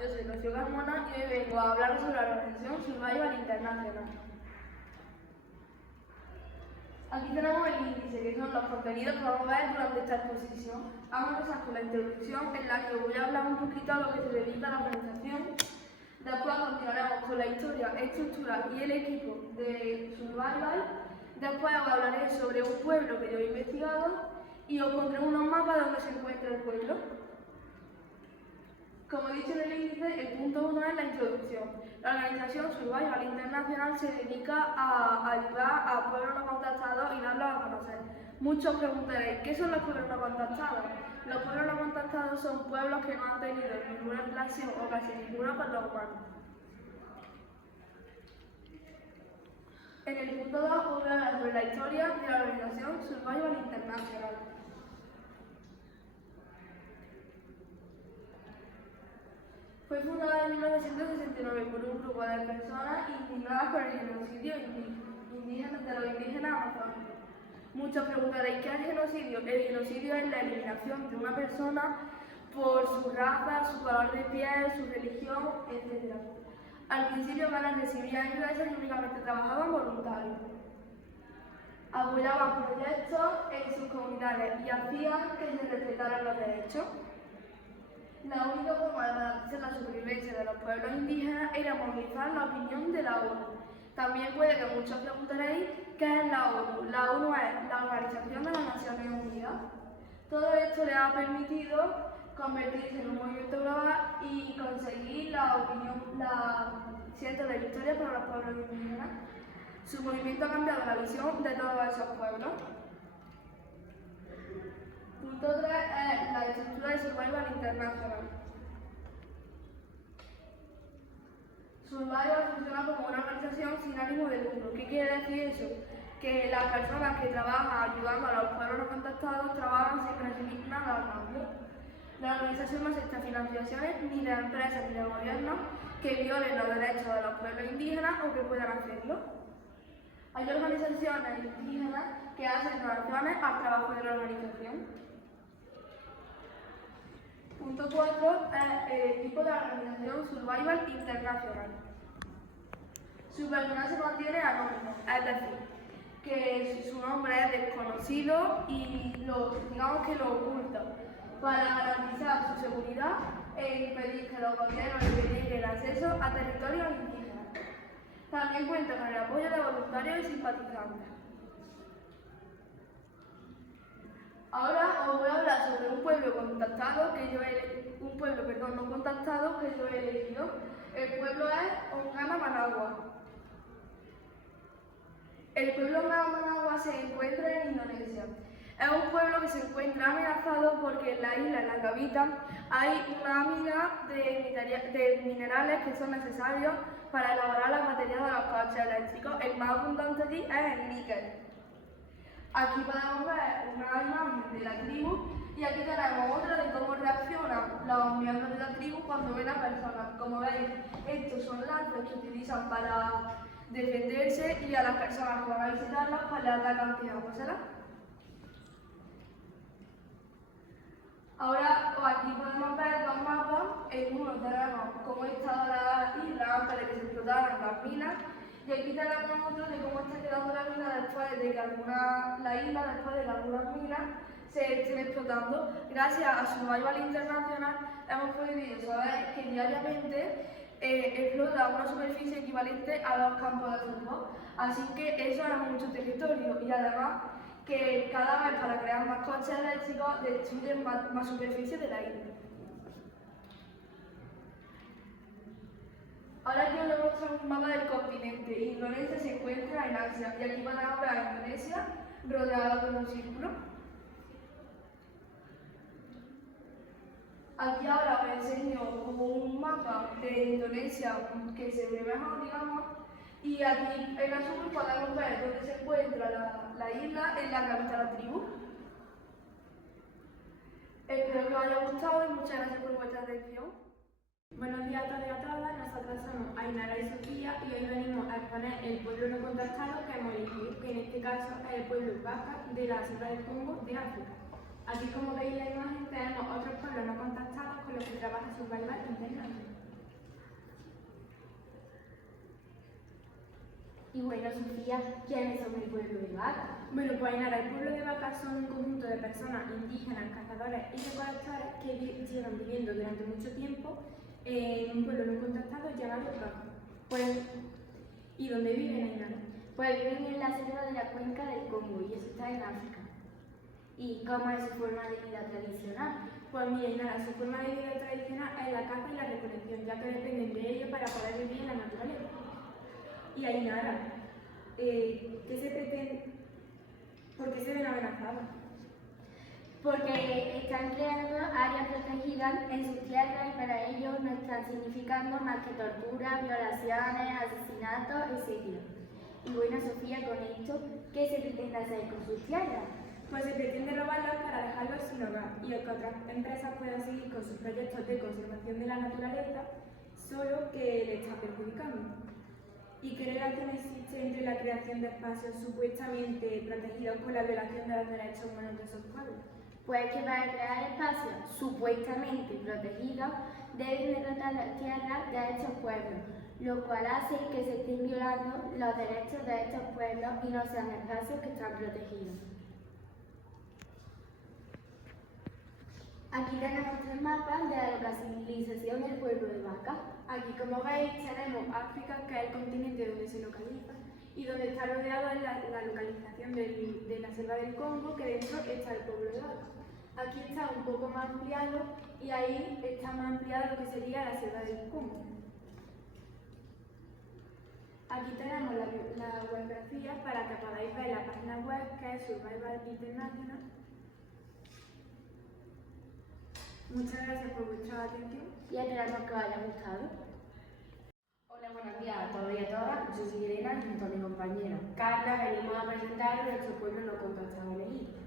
yo soy Rocío Carmona y hoy vengo a hablar sobre la organización Survival International. Aquí tenemos el índice, que son los contenidos que vamos a ver durante esta exposición. Vamos a empezar con la introducción, en la que voy a hablar un poquito a lo que se dedica a la organización. Después continuaremos con la historia, estructura y el equipo de Survival. Después os hablaré sobre un pueblo que yo he investigado y os pondré unos mapas donde se encuentra el pueblo. Como he dicho en el índice, el punto 1 es la introducción. La organización Survival International se dedica a ayudar a pueblos no contactados y darlos a conocer. Muchos preguntaréis, ¿qué son los pueblos no contactados? Los pueblos no contactados son pueblos que no han tenido ninguna relación o casi ninguna con los humanos. En el punto 2 os voy a hablar sobre la historia de la organización Survival International. Fue fundada en 1969 por un grupo de personas indignadas por el genocidio de los indígenas amazónicos. Muchos preguntaréis, ¿qué es el genocidio? El genocidio es la eliminación de una persona por su raza, su color de piel, su religión, etc. Al principio ganas recibían ingresos y únicamente trabajaban voluntarios. Apoyaban proyectos en sus comunidades y hacían que se respetaran los derechos. La única forma de garantizar la supervivencia de los pueblos indígenas era movilizar la opinión de la ONU. También puede que muchos preguntaréis qué es la ONU. La ONU es la Organización de las Naciones Unidas. Todo esto le ha permitido convertirse en un movimiento global y conseguir cientos de victorias para los pueblos indígenas. Su movimiento ha cambiado la visión de todos esos pueblos. Punto 3 es la estructura de Survival International. Survival funciona como una organización sin ánimo de lucro. ¿Qué quiere decir eso? Que las personas que trabajan ayudando a los pueblos no contactados trabajan sin recibir nada a cambio. La organización no acepta financiaciones ni de empresas ni de gobiernos que violen los derechos de los pueblos indígenas o que puedan hacerlo. Hay organizaciones indígenas que hacen donaciones al trabajo de la organización. Punto 4 es el equipo de la organización Survival International. Su personal se mantiene anónimo, es decir, que su nombre es desconocido y digamos que lo oculta, para garantizar su seguridad e impedir que los gobiernos impedien el acceso a territorios indígenas. También cuenta con el apoyo de voluntarios y simpatizantes. Ahora os voy a hablar sobre un pueblo no contactado que yo he elegido. El pueblo es Ongana Managua. El pueblo Ongana Managua se encuentra en Indonesia. Es un pueblo que se encuentra amenazado porque en la isla en la que habitan hay una mina de minerales que son necesarios para elaborar las baterías de los coches eléctricos. El más abundante allí es el níquel. Aquí podemos ver una imagen de la tribu y aquí tenemos otra de cómo reaccionan los miembros de la tribu cuando ven a personas. Como veis, estos son lanzas que utilizan para defenderse y a las personas que van a visitarlas pues les atacan tirándoselas. Ahora aquí podemos ver dos mapas. En uno tenemos cómo estaba la isla antes de que se explotaran las minas. Y aquí tenemos otro de cómo está quedando la isla después de que algunas minas se estén explotando. Gracias a Survival International hemos podido saber que diariamente explota una superficie equivalente a 2 campos de fútbol. Así que eso es mucho territorio y además que cada vez para crear más coches eléctricos destruyen más superficie de la isla. Ahora aquí os muestro un mapa del continente. Indonesia se encuentra en Asia y aquí podemos ver a Indonesia rodeada por un círculo. Aquí ahora os enseño un mapa de Indonesia que se ve mejor, digamos, y aquí en azul podemos ver dónde se encuentra la isla en la que habita la tribu. Espero que os haya gustado y muchas gracias por vuestra atención. Buenos días a todos y a todas, nosotras somos Ainara y Sofía y hoy venimos a exponer el pueblo no contactado que hemos elegido, que en este caso es el pueblo Baka de la Sierra del Congo de África. Así como veis en la imagen tenemos otros pueblos no contactados con los que trabaja Survival International. Y bueno, Sofía, ¿quiénes son el pueblo de Vaca? Bueno, pues Ainara, el pueblo de Vaca son un conjunto de personas indígenas, cazadores y recolectores que llevan viviendo durante mucho tiempo en un pueblo no contactado llamado Vaca. Pues, ¿Y dónde viven, Ainara? pues viven en la selva de la cuenca del Congo y eso está en África. ¿Y cómo es su forma de vida tradicional? Pues mira, Ainara, su forma de vida tradicional es la caza y la recolección, ya que dependen de ello para poder vivir en la naturaleza. Y Ainara, ¿qué se pretende? ¿Por qué se ven amenazados? Porque están creando áreas protegidas en sus tierras y para ello no están significando más que tortura, violaciones, asesinatos, etc. Y bueno, Sofía, con esto, ¿qué se pretende hacer con sus tierras? Pues se pretende robarlos para dejarlos sin hogar y que otras empresas puedan seguir con sus proyectos de conservación de la naturaleza, solo que le está perjudicando. ¿Y qué relación existe entre la creación de espacios supuestamente protegidos con la violación de los derechos humanos de esos pueblos? Pues que para crear espacios supuestamente protegidos deben de dotar las tierras de estos pueblos, lo cual hace que se estén violando los derechos de estos pueblos y no sean espacios que están protegidos. Aquí tenemos 3 mapas de la localización del pueblo de Vaca. Aquí, como veis, tenemos África, que es el continente donde se localiza, y donde está rodeado es la localización de la selva del Congo, que dentro está el pueblo de Vaca. Aquí está un poco más ampliado y ahí está más ampliado lo que sería la selva del Congo. Aquí tenemos la geografía para que podáis ver la página web, que es Survival International. Muchas gracias por vuestra atención. Y esperamos que os haya gustado. Hola, buenos días a todos y a todas. Yo soy Elena y junto a mi compañera Carla venimos a presentar nuestro pueblo no contactado elegido.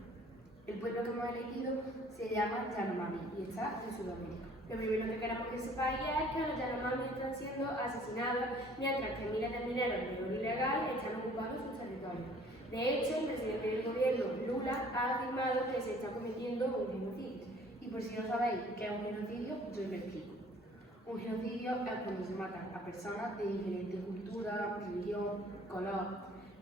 El pueblo que hemos elegido se llama Yanomami y está en Sudamérica. Lo primero que queremos que sepáis es que los Yanomami están siendo asesinados mientras que miles de mineros de oro ilegal están ocupando sus territorios. De hecho, el presidente del gobierno, Lula, ha afirmado que se está cometiendo un genocidio. Y por si no sabéis qué es un genocidio, yo lo explico. Un genocidio es cuando se matan a personas de diferentes culturas, religión, color,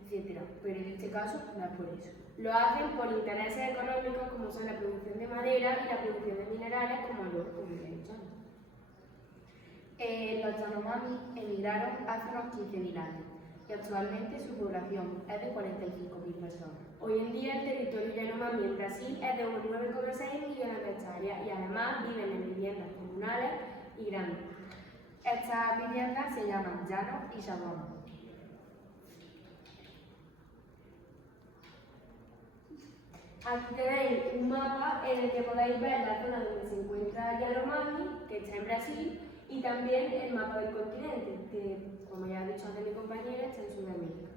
etc. Pero en este caso no es por eso. Lo hacen por intereses económicos como son la producción de madera y la producción de minerales como el oro, como ya he dicho antes. Los Yanomami emigraron hace unos 15.000 años y actualmente su población es de 45.000 personas. Hoy en día el territorio Yanomami en Brasil es de unos 9,6 millones de hectáreas y además viven en viviendas comunales y grandes. Estas viviendas se llaman llanos y llanos. Aquí tenéis un mapa en el que podéis ver la zona donde se encuentra Yanomami, que está en Brasil, y también el mapa del continente, que, como ya ha dicho antes mi compañera, está en Sudamérica.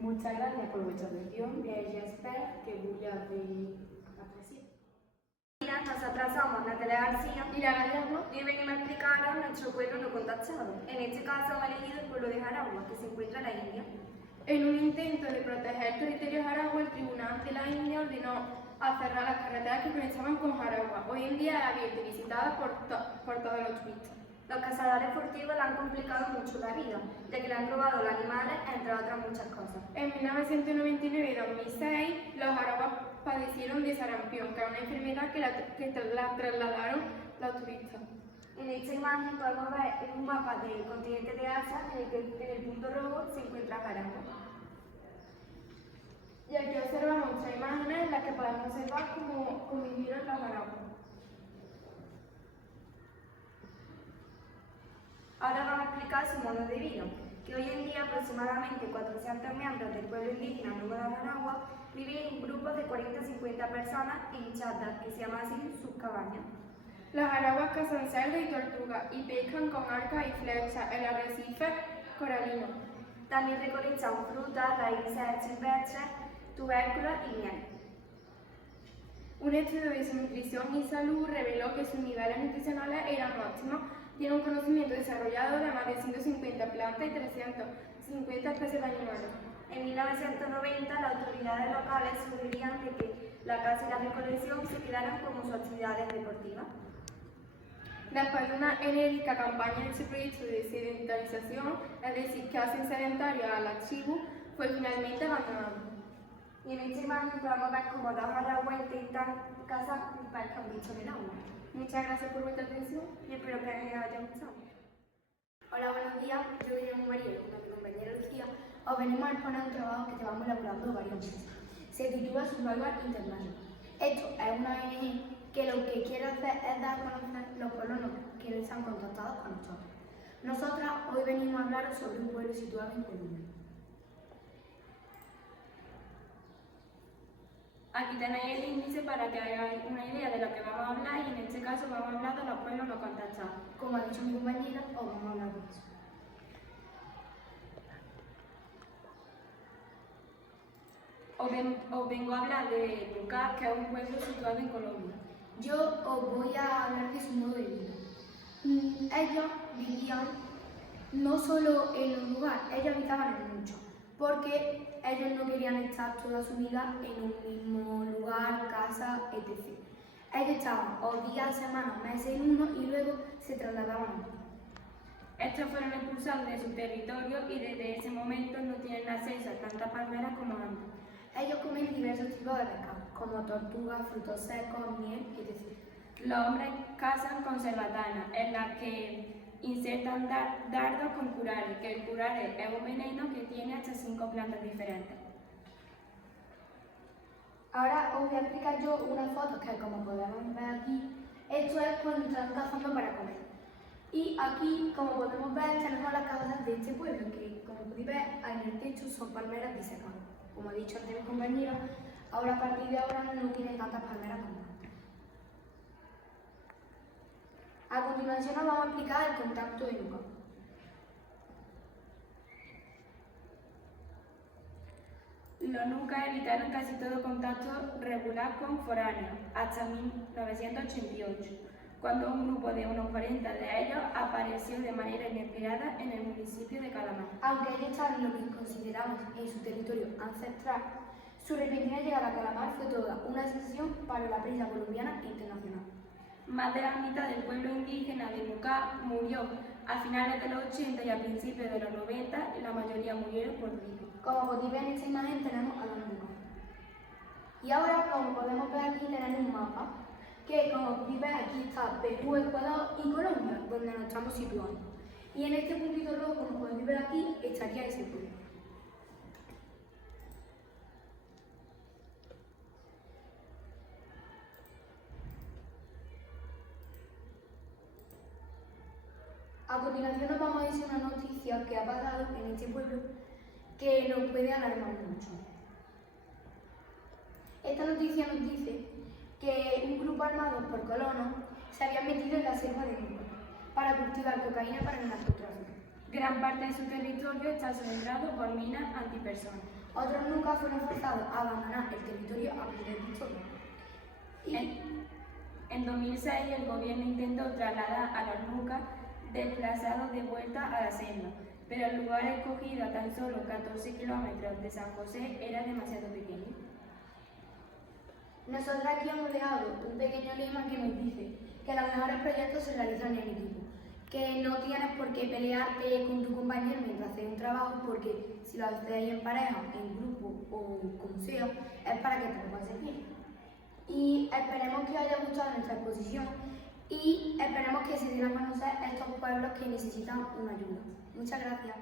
Muchas gracias por vuestra atención y j'espère que vous l'avez apprécié. Nosotras somos Natalia García y la Gallardo y venimos a explicaros nuestro pueblo no contactado. En este caso hemos elegido el pueblo de Jaragua, que se encuentra en la India. En un intento de proteger el territorio Jaragua, el Tribunal de la India ordenó cerrar las carreteras que conectaban con Jaragua. Hoy en día es abierta y visitada por todos los turistas. Los cazadores furtivos le han complicado mucho la vida, ya que le han robado los animales, entre otras muchas cosas. En 1999 y 2006, los arahuas padecieron de sarampión, que es una enfermedad que la trasladaron los turistas. En esta imagen podemos ver un mapa del continente de Asia en el que en el punto rojo se encuentra Jaragua. Y aquí observamos 3 imágenes en las que podemos observar cómo convivieron los arahuas. Ahora vamos a explicar su modo de vida, que hoy en día aproximadamente 400 miembros del pueblo indígena nómada de Jaragua viven en grupos de 40 a 50 personas en chatas, que se llaman así sus cabañas. Los arahuas cazan cerdos y tortugas y pescan con arcas y flechas en arrecifes coralinos. También recolectan frutas, raíces silvestres, tubérculos y miel. Un estudio de su nutrición y salud reveló que sus niveles nutricionales eran óptimos. Tiene un conocimiento desarrollado de más de 150 plantas y 350 especies de animales. En 1990, las autoridades locales sugerían de que la caza y la recolección se quedaran como sus actividades deportivas. Después de una enérgica campaña en ese proyecto de sedentarización, es decir, que hacen sedentarios a las tribus, fue finalmente abandonado. Y en esta imagen podemos ver cómo dos arahuentes intentan cazar un pez que han visto en el agua. Muchas gracias por vuestra atención y espero que les haya gustado. Hola, buenos días. Yo me llamo María y junto a mi compañera Lucía os venimos a exponer un trabajo que llevamos elaborando varios meses. Se titula Survival International. Esto es una ONG que lo que quiere hacer es dar a conocer los pueblos que les han contactado con nosotros. Nosotras hoy venimos a hablaros sobre un pueblo situado en Colombia. Aquí tenéis el índice para que hagáis una idea de lo que vamos a hablar y en este caso vamos a hablar de los pueblos no contactados. Como ha dicho mi compañera, os vamos a hablar de eso. Os vengo a hablar de Nucar, que es un pueblo situado en Colombia. Yo os voy a hablar de su modo de vida. Ellos vivían no solo en un lugar, ellos habitaban en muchos, porque ellos no querían estar toda su vida en un mismo lugar, casa, etc. Ellos estaban o días, semanas, meses en uno y luego se trasladaban a otro. Estos fueron expulsados de su territorio y desde ese momento no tienen acceso a tantas palmeras como antes. Ellos comen diversos tipos de pescado, como tortugas, frutos secos, miel, etc. Los hombres cazan con cerbatanas, en las que insertan dardos con curares, que el curare es un veneno que tiene hasta 5 plantas diferentes. Ahora os voy a explicar yo unas fotos que, como podemos ver aquí, esto es cuando están cazando para comer. Y aquí, como podemos ver, tenemos las casas de este pueblo, que como podéis ver, en el techo son palmeras disecadas. Como ha dicho antes mi compañera, ahora a partir de ahora no tienen tantas palmeras como antes. A continuación os vamos a explicar el contacto de Nucar. Los Nuca evitaron casi todo contacto regular con foráneos hasta 1988, cuando un grupo de unos 40 de ellos apareció de manera inesperada en el municipio de Calamar. Aunque ellos estaban en lo que consideramos en su territorio ancestral, su repentina llegada a Calamar fue toda una sensación para la prensa colombiana e internacional. Más de la mitad del pueblo indígena de Nucar murió a finales de los 80 y a principios de los 90, y la mayoría murieron por rico. Como podéis ver en esta imagen tenemos a los Nucar. Y ahora, como podemos ver aquí, tenemos un mapa que, como podéis ver, aquí está Perú, Ecuador y Colombia, donde nos estamos situando. Y en este puntito rojo, como podéis ver aquí, estaría ese pueblo. A continuación nos vamos a decir una noticia que ha pasado en este pueblo que nos puede alarmar mucho. Esta noticia nos dice que un grupo armado por colonos se había metido en la selva de Nucar para cultivar cocaína para el narcotráfico. Gran parte de su territorio está sembrado por minas antipersonas. Otros nunca fueron forzados a abandonar el territorio a pedir historia. En 2006 el gobierno intentó trasladar a los Nuca desplazados de vuelta a la selva, pero el lugar escogido a tan solo 14 kilómetros de San José era demasiado pequeño. Nosotros aquí hemos dejado un pequeño lema que nos dice que los mejores proyectos se realizan en equipo, que no tienes por qué pelearte con tu compañero mientras haces un trabajo, porque si lo hacéis en pareja, en grupo o como sea, es para que te lo pases bien. Y esperemos que os haya gustado nuestra exposición y esperemos que se den a conocer estos pueblos que necesitan una ayuda. Muchas gracias.